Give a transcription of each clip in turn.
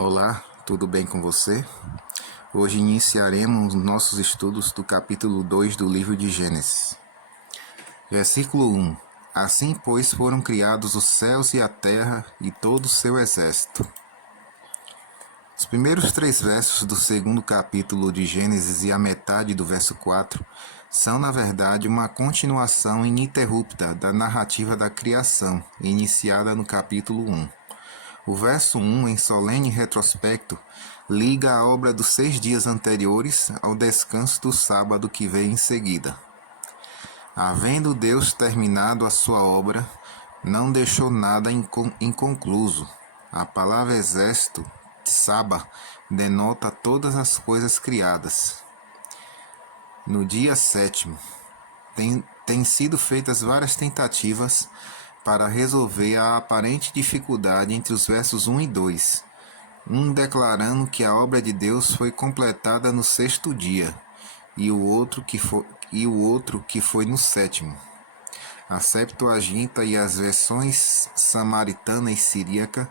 Olá, tudo bem com você? Hoje iniciaremos nossos estudos do capítulo 2 do livro de Gênesis. Versículo 1: Assim, pois, foram criados os céus e a terra e todo o seu exército. Os primeiros 3 versos do segundo capítulo de Gênesis e a metade do verso 4 são, na verdade, uma continuação ininterrupta da narrativa da criação, iniciada no capítulo 1. O verso 1, em solene retrospecto, liga a obra dos 6 dias anteriores ao descanso do sábado que veio em seguida. Havendo Deus terminado a sua obra, não deixou nada inconcluso. A palavra exército, Saba, denota todas as coisas criadas. No dia 7º, tem sido feitas várias tentativas para resolver a aparente dificuldade entre os versos 1 e 2, um declarando que a obra de Deus foi completada no 6º dia, e o outro que foi no 7º. A Septuaginta e as versões samaritana e siríaca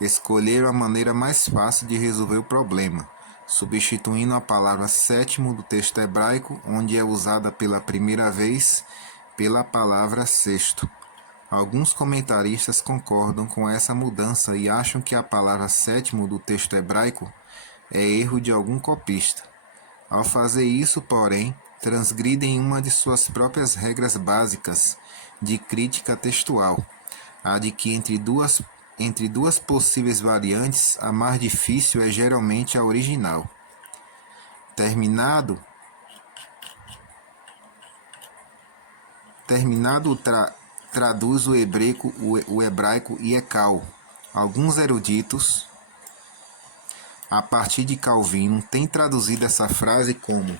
escolheram a maneira mais fácil de resolver o problema, substituindo a palavra 7º do texto hebraico, onde é usada pela primeira vez, pela palavra sexto. Alguns comentaristas concordam com essa mudança e acham que a palavra 7º do texto hebraico é erro de algum copista. Ao fazer isso, porém, transgridem uma de suas próprias regras básicas de crítica textual, a de que entre duas possíveis variantes, a mais difícil é geralmente a original. Terminado traduz o hebraico Yekal. Alguns eruditos, a partir de Calvino, têm traduzido essa frase como: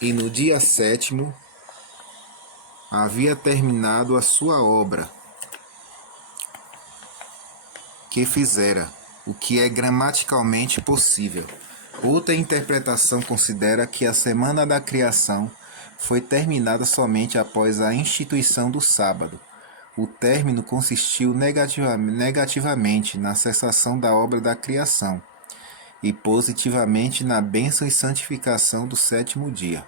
e no dia 7º havia terminado a sua obra que fizera, o que é gramaticalmente possível. Outra interpretação considera que a semana da criação foi terminada somente após a instituição do sábado. O término consistiu negativamente na cessação da obra da criação e positivamente na bênção e santificação do 7º dia.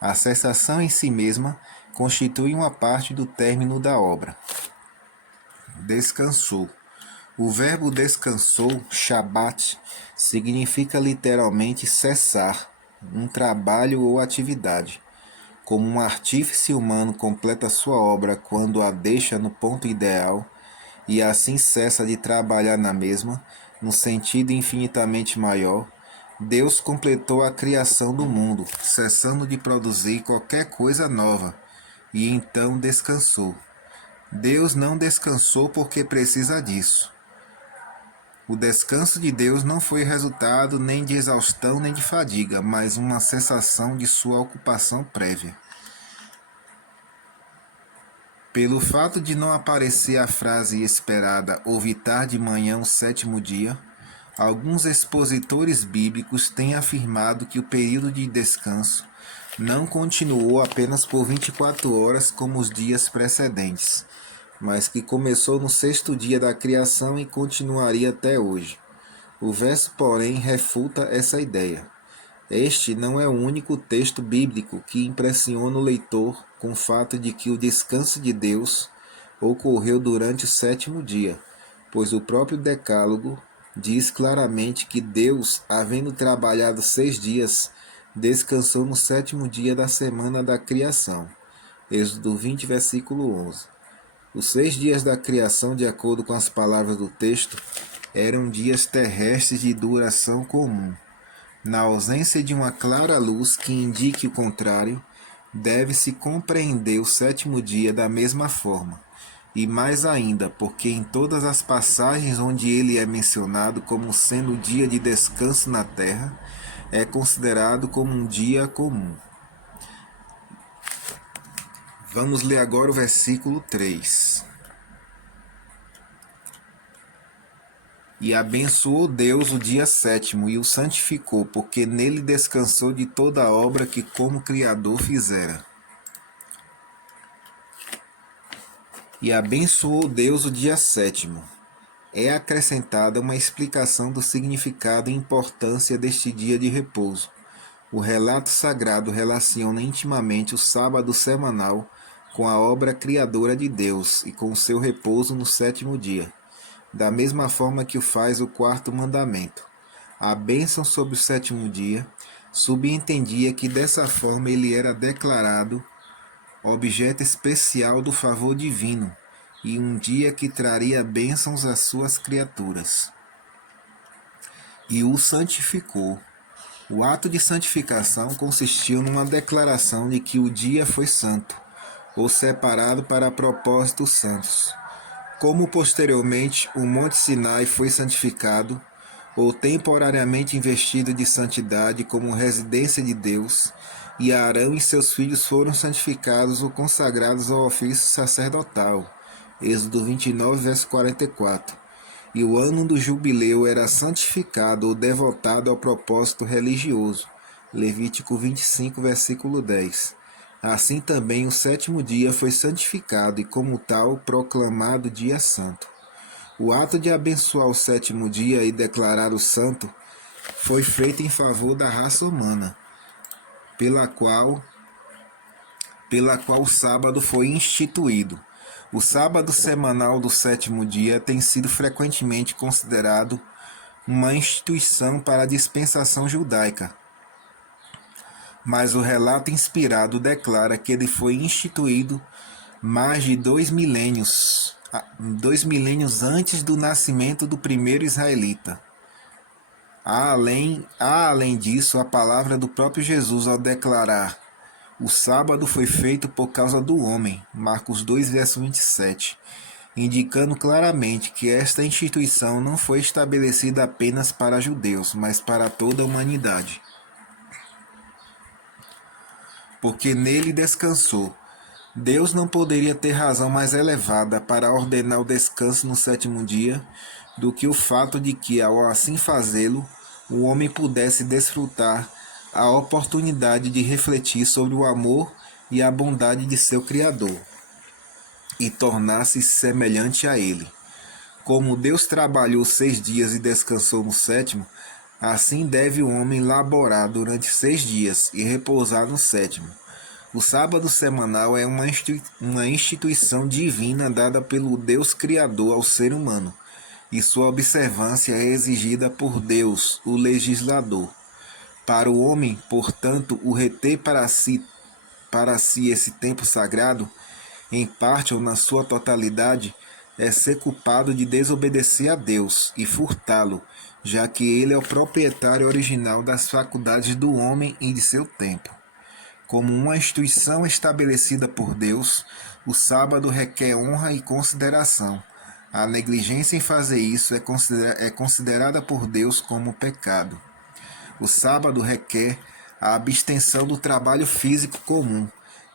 A cessação em si mesma constitui uma parte do término da obra. Descansou. O verbo descansou, Shabat, significa literalmente cessar, um trabalho ou atividade. Como um artífice humano completa sua obra quando a deixa no ponto ideal e assim cessa de trabalhar na mesma, no sentido infinitamente maior, Deus completou a criação do mundo, cessando de produzir qualquer coisa nova, e então descansou. Deus não descansou porque precisa disso. O descanso de Deus não foi resultado nem de exaustão nem de fadiga, mas uma cessação de sua ocupação prévia. Pelo fato de não aparecer a frase esperada "ouvitar de manhã o 7º dia", alguns expositores bíblicos têm afirmado que o período de descanso não continuou apenas por 24 horas como os dias precedentes, mas que começou no 6º dia da criação e continuaria até hoje. O verso, porém, refuta essa ideia. Este não é o único texto bíblico que impressiona o leitor com o fato de que o descanso de Deus ocorreu durante o 7º dia, pois o próprio Decálogo diz claramente que Deus, havendo trabalhado 6 dias, descansou no 7º dia da semana da criação. Êxodo 20, versículo 11. Os 6 dias da criação, de acordo com as palavras do texto, eram dias terrestres de duração comum. Na ausência de uma clara luz que indique o contrário, deve-se compreender o 7º dia da mesma forma, e mais ainda, porque em todas as passagens onde ele é mencionado como sendo o dia de descanso na terra, é considerado como um dia comum. Vamos ler agora o versículo 3. E abençoou Deus o dia 7º e o santificou, porque nele descansou de toda a obra que como Criador fizera. E abençoou Deus o dia 7º. é acrescentada uma explicação do significado e importância deste dia de repouso. O relato sagrado relaciona intimamente o sábado semanal com a obra criadora de Deus e com o seu repouso no sétimo dia, da mesma forma que o faz o quarto mandamento. A bênção sobre o sétimo dia subentendia que dessa forma ele era declarado objeto especial do favor divino e um dia que traria bênçãos às suas criaturas. E o santificou. O ato de santificação consistiu numa declaração de que o dia foi santo, ou separado para propósitos santos. Como posteriormente o Monte Sinai foi santificado, ou temporariamente investido de santidade como residência de Deus, e Arão e seus filhos foram santificados ou consagrados ao ofício sacerdotal. Êxodo 29, verso 44. E o ano do jubileu era santificado ou devotado ao propósito religioso. Levítico 25, versículo 10. Assim também o sétimo dia foi santificado e, como tal, proclamado dia santo. O ato de abençoar o sétimo dia e declarar o santo foi feito em favor da raça humana, pela qual o sábado foi instituído. O sábado semanal do sétimo dia tem sido frequentemente considerado uma instituição para a dispensação judaica, mas o relato inspirado declara que ele foi instituído mais de 2 milênios antes do nascimento do primeiro israelita. Além disso, a palavra do próprio Jesus ao declarar: o sábado foi feito por causa do homem, Marcos 2, verso 27, indicando claramente que esta instituição não foi estabelecida apenas para judeus, mas para toda a humanidade. Porque nele descansou. Deus não poderia ter razão mais elevada para ordenar o descanso no sétimo dia do que o fato de que, ao assim fazê-lo, o homem pudesse desfrutar a oportunidade de refletir sobre o amor e a bondade de seu Criador e tornar-se semelhante a ele. Como Deus trabalhou 6 dias e descansou no sétimo, assim deve o homem laborar durante 6 dias e repousar no sétimo. O sábado semanal é uma instituição divina dada pelo Deus Criador ao ser humano, e sua observância é exigida por Deus, o legislador. Para o homem, portanto, o reter para si esse tempo sagrado, em parte ou na sua totalidade, é ser culpado de desobedecer a Deus e furtá-lo, já que ele é o proprietário original das faculdades do homem e de seu tempo. Como uma instituição estabelecida por Deus, o sábado requer honra e consideração. A negligência em fazer isso é considerada por Deus como pecado. O sábado requer a abstenção do trabalho físico comum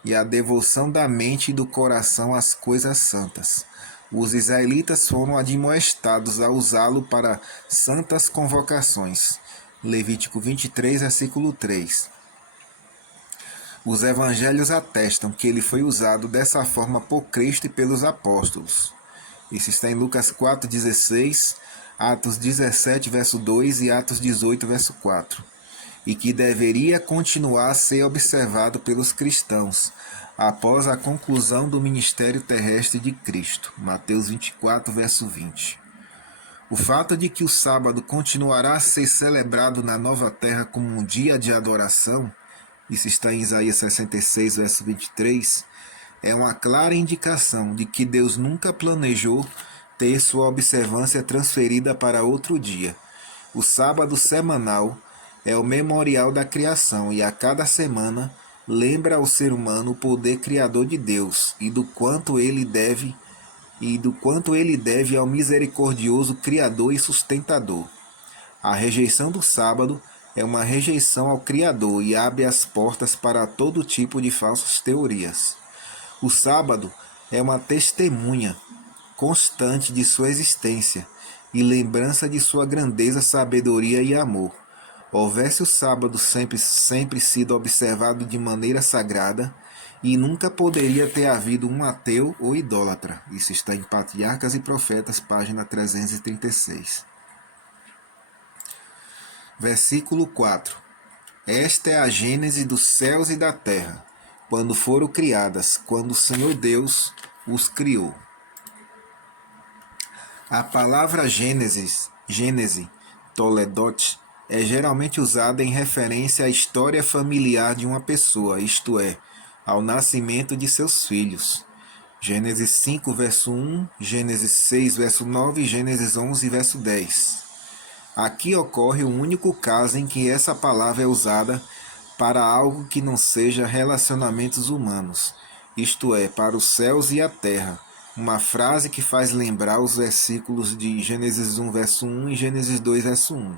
e a devoção da mente e do coração às coisas santas. Os israelitas foram admoestados a usá-lo para santas convocações. Levítico 23, versículo 3. Os evangelhos atestam que ele foi usado dessa forma por Cristo e pelos apóstolos. Isso está em Lucas 4,16, Atos 17, verso 2 e Atos 18, verso 4. E que deveria continuar a ser observado pelos cristãos após a conclusão do ministério terrestre de Cristo. Mateus 24, verso 20. O fato de que o sábado continuará a ser celebrado na nova terra como um dia de adoração, isso está em Isaías 66, verso 23, é uma clara indicação de que Deus nunca planejou ter sua observância transferida para outro dia. O sábado semanal é o memorial da criação e a cada semana lembra ao ser humano o poder criador de Deus e do quanto ele deve ao misericordioso Criador e sustentador. A rejeição do sábado é uma rejeição ao Criador e abre as portas para todo tipo de falsas teorias. O sábado é uma testemunha constante de sua existência e lembrança de sua grandeza, sabedoria e amor. Houvesse o sábado sempre sido observado de maneira sagrada, E nunca poderia ter havido um ateu ou idólatra. Isso está em Patriarcas e Profetas, página 336. Versículo 4. Esta é a gênese dos céus e da terra, quando foram criadas, quando o Senhor Deus os criou. A palavra gênese, Toledot, é geralmente usada em referência à história familiar de uma pessoa, isto é, ao nascimento de seus filhos. Gênesis 5, verso 1, Gênesis 6, verso 9 e Gênesis 11, verso 10. Aqui ocorre o único caso em que essa palavra é usada para algo que não seja relacionamentos humanos, isto é, para os céus e a terra, uma frase que faz lembrar os versículos de Gênesis 1, verso 1 e Gênesis 2, verso 1.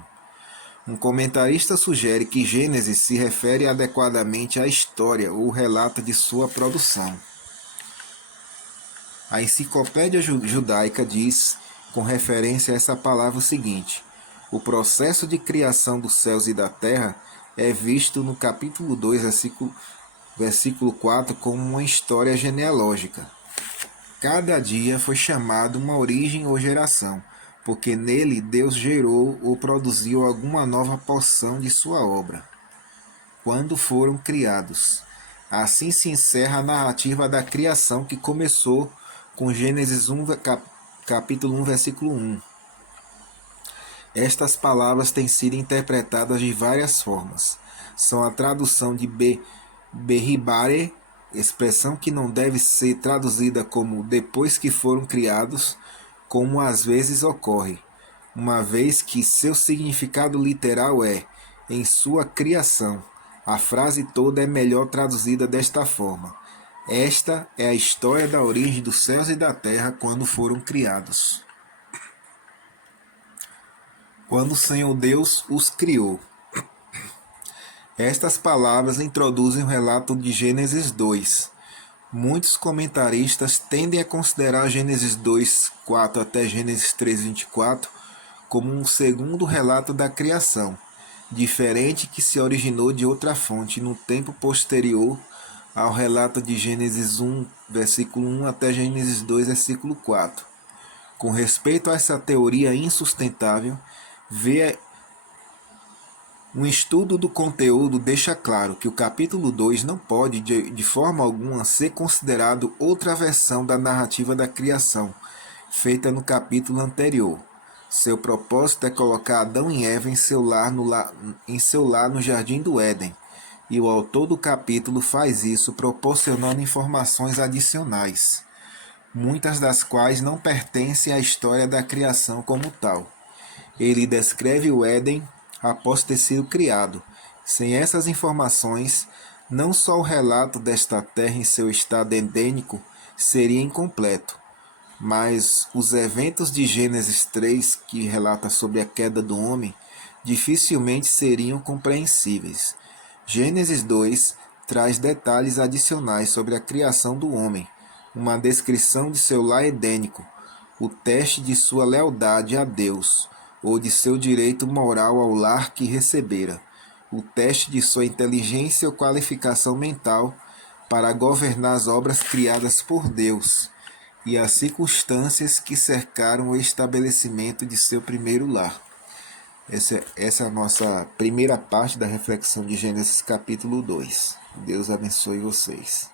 Um comentarista sugere que Gênesis se refere adequadamente à história ou relato de sua produção. A Enciclopédia Judaica diz, com referência a essa palavra, o seguinte: o processo de criação dos céus e da terra é visto no capítulo 2, versículo 4, como uma história genealógica. Cada dia foi chamado uma origem ou geração, porque nele Deus gerou ou produziu alguma nova porção de sua obra, quando foram criados. Assim se encerra a narrativa da criação que começou com Gênesis 1, capítulo 1, versículo 1. Estas palavras têm sido interpretadas de várias formas. São a tradução de Berribare, expressão que não deve ser traduzida como depois que foram criados, como às vezes ocorre, uma vez que seu significado literal é em sua criação. A frase toda é melhor traduzida desta forma: esta é a história da origem dos céus e da terra quando foram criados. Quando o Senhor Deus os criou. Estas palavras introduzem o relato de Gênesis 2. Muitos comentaristas tendem a considerar Gênesis 2, 4 até Gênesis 3, 24 como um segundo relato da criação, diferente que se originou de outra fonte no tempo posterior ao relato de Gênesis 1, versículo 1 até Gênesis 2, versículo 4. Com respeito a essa teoria insustentável, um estudo do conteúdo deixa claro que o capítulo 2 não pode, de forma alguma, ser considerado outra versão da narrativa da criação, feita no capítulo anterior. Seu propósito é colocar Adão e Eva em seu lar no Jardim do Éden, e o autor do capítulo faz isso proporcionando informações adicionais, muitas das quais não pertencem à história da criação como tal. Ele descreve o Éden após ter sido criado. Sem essas informações, não só o relato desta terra em seu estado edênico seria incompleto, mas os eventos de Gênesis 3, que relata sobre a queda do homem, dificilmente seriam compreensíveis. Gênesis 2 traz detalhes adicionais sobre a criação do homem, uma descrição de seu lar edênico, o teste de sua lealdade a Deus, ou de seu direito moral ao lar que recebera, o teste de sua inteligência ou qualificação mental para governar as obras criadas por Deus, e as circunstâncias que cercaram o estabelecimento de seu primeiro lar. Essa é a nossa primeira parte da reflexão de Gênesis capítulo 2. Deus abençoe vocês.